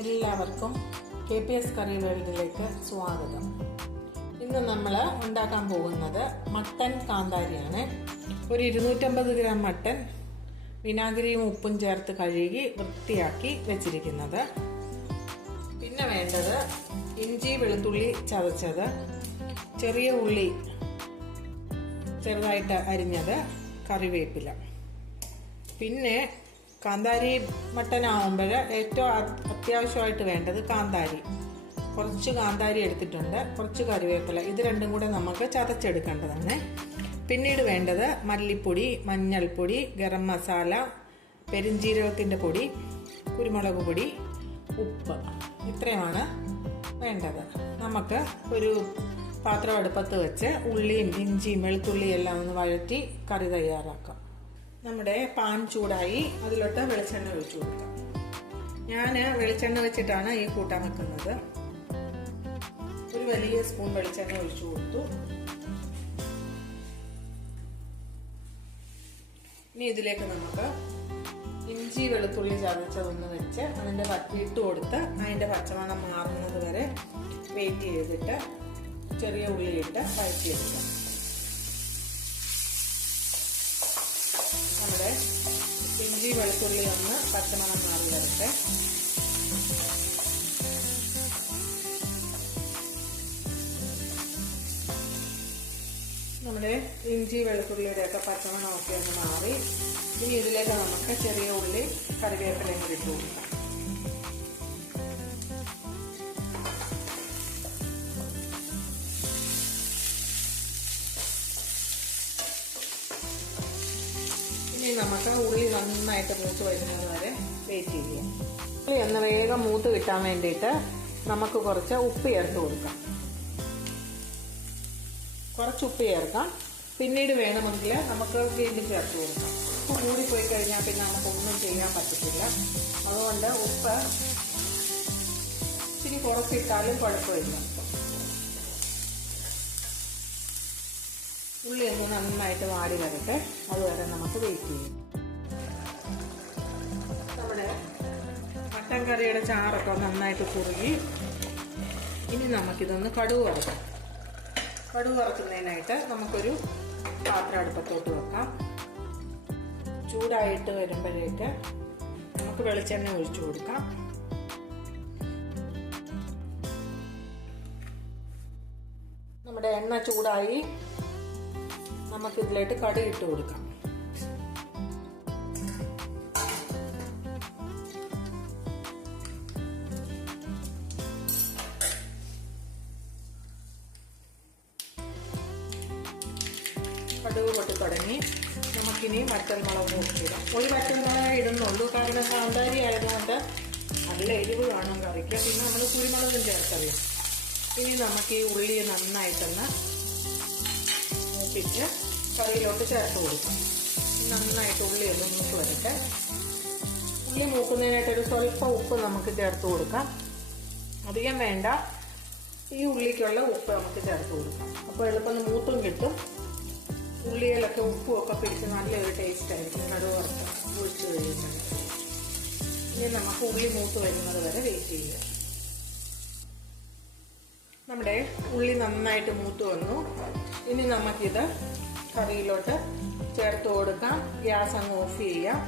എല്ലാവർക്കും KPS കറി വേൾഡിലേക്ക് സ്വാഗതം. ഇന്ന് നമ്മൾ ഉണ്ടാക്കാൻ പോകുന്നത് മട്ടൻ കാന്താരിയാണ്. ഒരു 250 ഗ്രാം മട്ടൻ വിനാഗിരിയും ഉപ്പും ചേർത്ത് കഴുകി വൃത്തിയാക്കി വെച്ചിരിക്കുന്നത്. പിന്നെ വേണ്ടത് ഇഞ്ചി വെളുത്തുള്ളി ചതച്ചത്, ചെറിയ ഉള്ളി ചെറുതായിട്ട് അരിഞ്ഞത്, കറിവേപ്പില. പിന്നെ കാന്താരി മട്ടനാവുമ്പോൾ ഏറ്റവും അത്യാവശ്യമായിട്ട് വേണ്ടത് കാന്താരി. കുറച്ച് കാന്താരി എടുത്തിട്ടുണ്ട്, കുറച്ച് കറിവേപ്പില. ഇത് രണ്ടും കൂടെ നമുക്ക് ചതച്ചെടുക്കേണ്ടതാണ്. പിന്നീട് വേണ്ടത് മല്ലിപ്പൊടി, മഞ്ഞൾപ്പൊടി, ഗരം മസാല, പെരിഞ്ജീരകത്തിൻ്റെ പൊടി, കുരുമുളക് പൊടി, ഉപ്പ്. ഇത്രയുമാണ് വേണ്ടത്. നമുക്ക് ഒരു പാത്രം അടുപ്പത്ത് വെച്ച് ഉള്ളിയും ഇഞ്ചിയും വെളുത്തുള്ളിയും എല്ലാം ഒന്ന് വഴറ്റി കറി തയ്യാറാക്കാം. നമ്മുടെ പാൻ ചൂടായി, അതിലോട്ട് വെളിച്ചെണ്ണ ഒഴിച്ചു കൊടുക്കാം. ഞാൻ വെളിച്ചെണ്ണ വെച്ചിട്ടാണ് ഈ കൂട്ടാൻ വെക്കുന്നത്. ഒരു വലിയ സ്പൂൺ വെളിച്ചെണ്ണ ഒഴിച്ചു കൊടുത്തു. ഇനി ഇതിലേക്ക് നമുക്ക് ഇഞ്ചി വെളുത്തുള്ളി ചതച്ചതൊന്ന് വെച്ച് അതിൻ്റെ ഇട്ട് കൊടുത്ത് അതിൻ്റെ പച്ചമണം മാറുന്നത് വരെ വെയിറ്റ് ചെയ്തിട്ട് ചെറിയ ഉള്ളിയിട്ട് വഴറ്റിയെടുക്കാം. നമ്മുടെ ഇഞ്ചി വെളുത്തുള്ളി ഒന്ന് പച്ചമണം മാറി വരട്ടെ. നമ്മുടെ ഇഞ്ചി വെളുത്തുള്ളിയുടെയൊക്കെ പച്ചമണമൊക്കെ ഒന്ന് മാറി. ഇനി ഇതിലേക്ക് നമുക്ക് ചെറിയ ഉള്ളി കറിവേപ്പിലയും കൂടി ഇട്ട് കൊടുക്കാം. ഇനി നമുക്ക് ഉള്ളി നന്നായിട്ട് മൂത്ത് വരുന്നത് വരെ വെയിറ്റ് ചെയ്യാം. ഉള്ളി ഒന്ന് വേഗം മൂത്ത് കിട്ടാൻ വേണ്ടിയിട്ട് നമുക്ക് കുറച്ച് ഉപ്പ് ചേർത്ത് കൊടുക്കാം. കുറച്ച് ഉപ്പ് ചേർക്കാം. പിന്നീട് വേണമെങ്കിൽ നമുക്ക് വീണ്ടും ചേർത്ത് കൊടുക്കാം. ഉപ്പ് കൂടിപ്പോയി കഴിഞ്ഞാൽ പിന്നെ നമുക്കൊന്നും ചെയ്യാൻ പറ്റത്തില്ല. അതുകൊണ്ട് ഉപ്പ് ഇത്തിരി കുറച്ചിട്ടാലും കുഴപ്പമില്ല. ഉള്ളി ഒന്ന് നന്നായിട്ട് വാടി വരട്ടെ, അതുവരെ നമുക്ക് വെയിറ്റ് ചെയ്യും. നമ്മുടെ മട്ടൻ കറിയുടെ ചാറൊക്കെ നന്നായിട്ട് കുറുകി. ഇനി നമുക്കിതൊന്ന് കടുക് വറുക്കാം. കടുക് വറുക്കുന്നതിനായിട്ട് നമുക്കൊരു പാത്രം അടുപ്പത്തോട്ട് വെക്കാം. ചൂടായിട്ട് വരുമ്പോഴേക്ക് നമുക്ക് വെളിച്ചെണ്ണ ഒഴിച്ചു കൊടുക്കാം. നമ്മുടെ എണ്ണ ചൂടായി. നമുക്കിതിലായിട്ട് കടുക് ഇട്ട് കൊടുക്കാം. കടുക് പൊട്ടി തുടങ്ങി. നമുക്കിനി വറ്റൽമുളക് ഇടാം. ഒരു വറ്റൽമുളക് ഇടുന്നുള്ളൂ, കാരണം കാന്താരി ആയതുകൊണ്ട് നല്ല എരിവ് കാണും കറിക്ക്. പിന്നെ നമ്മൾ കുരുമുളകും ചേർത്തറിയാം. ഇനി നമുക്ക് ഈ ഉള്ളി നന്നായിട്ടൊന്ന് മൂപ്പിച്ച് കറിയിലോട്ട് ചേർത്ത് കൊടുക്കാം. നന്നായിട്ട് ഉള്ളി ഒന്ന് മൂത്ത് വരട്ടെ. ഉള്ളി മൂക്കുന്നതിനായിട്ടൊരു സ്വല്പം ഉപ്പ് നമുക്ക് ചേർത്ത് കൊടുക്കാം. അധികം വേണ്ട, ഈ ഉള്ളിക്കുള്ള ഉപ്പ് നമുക്ക് ചേർത്ത് കൊടുക്കാം. അപ്പോൾ എളുപ്പം മൂത്തും കിട്ടും. ഉള്ളിയിലൊക്കെ ഉപ്പും ഒക്കെ പിടിച്ച് നല്ലൊരു ടേസ്റ്റ് ആയിരിക്കും കടുക് വറുത്ത് ഒഴിച്ച് കഴിയുമ്പോൾ. ഇനി നമുക്ക് ഉള്ളി മൂത്ത് വരുന്നത് വരെ വെയിറ്റ് ചെയ്യുക. നമ്മുടെ ഉള്ളി നന്നായിട്ട് മൂത്ത് വന്നു. ഇനി നമുക്കിത് കറിയിലോട്ട് ചേർത്ത് കൊടുക്കാം. ഗ്യാസ് അങ്ങ് ഓഫ് ചെയ്യാം.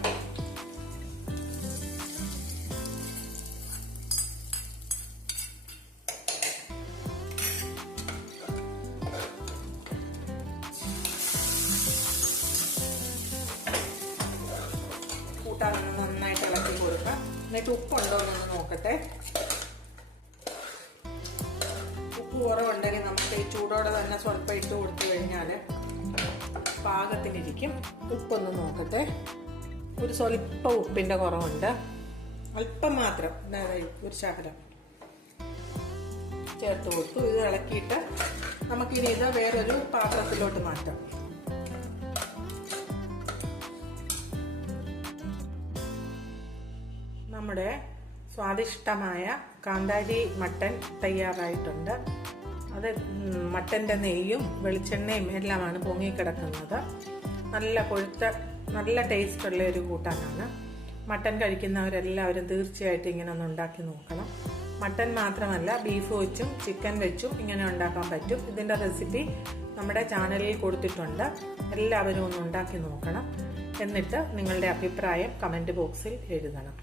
കൂട്ടാനൊന്ന് നന്നായിട്ട് ഇളക്കി കൊടുക്കാം. എന്നിട്ട് ഉപ്പുണ്ടോ എന്നൊന്ന് നോക്കട്ടെ. ഉപ്പ് കുറവുണ്ടെങ്കിൽ നമുക്ക് ഈ ചൂടോടെ തന്നെ സ്വല്പം ഇട്ട് കൊടുത്തു കഴിഞ്ഞാൽ പാകത്തിനിരിക്കും. ഉപ്പൊന്ന് നോക്കട്ടെ. ഒരു സ്വല്പം ഉപ്പിൻ്റെ കുറവുണ്ട്, അല്പം മാത്രം, ഒരു ശകലം ചേർത്ത് കൊടുത്തു. ഇത് ഇളക്കിയിട്ട് നമുക്കിനി ഇത് വേറൊരു പാത്രത്തിലോട്ട് മാറ്റാം. നമ്മുടെ സ്വാദിഷ്ടമായ കാന്താരി മട്ടൻ തയ്യാറായിട്ടുണ്ട്. അത് മട്ടൻ്റെ നെയ്യും വെളിച്ചെണ്ണയും എല്ലാമാണ് പൊങ്ങിക്കിടക്കുന്നത്. നല്ല കൊഴുത്ത നല്ല ടേസ്റ്റുള്ള ഒരു കൂട്ടാനാണ്. മട്ടൻ കഴിക്കുന്നവരെല്ലാവരും തീർച്ചയായിട്ടും ഇങ്ങനെ ഒന്ന് ഉണ്ടാക്കി നോക്കണം. മട്ടൻ മാത്രമല്ല, ബീഫ് വെച്ചും ചിക്കൻ വെച്ചും ഇങ്ങനെ ഉണ്ടാക്കാൻ പറ്റും. ഇതിൻ്റെ റെസിപ്പി നമ്മുടെ ചാനലിൽ കൊടുത്തിട്ടുണ്ട്. എല്ലാവരും ഒന്ന് ഉണ്ടാക്കി നോക്കണം. എന്നിട്ട് നിങ്ങളുടെ അഭിപ്രായം കമൻറ്റ് ബോക്സിൽ എഴുതണം.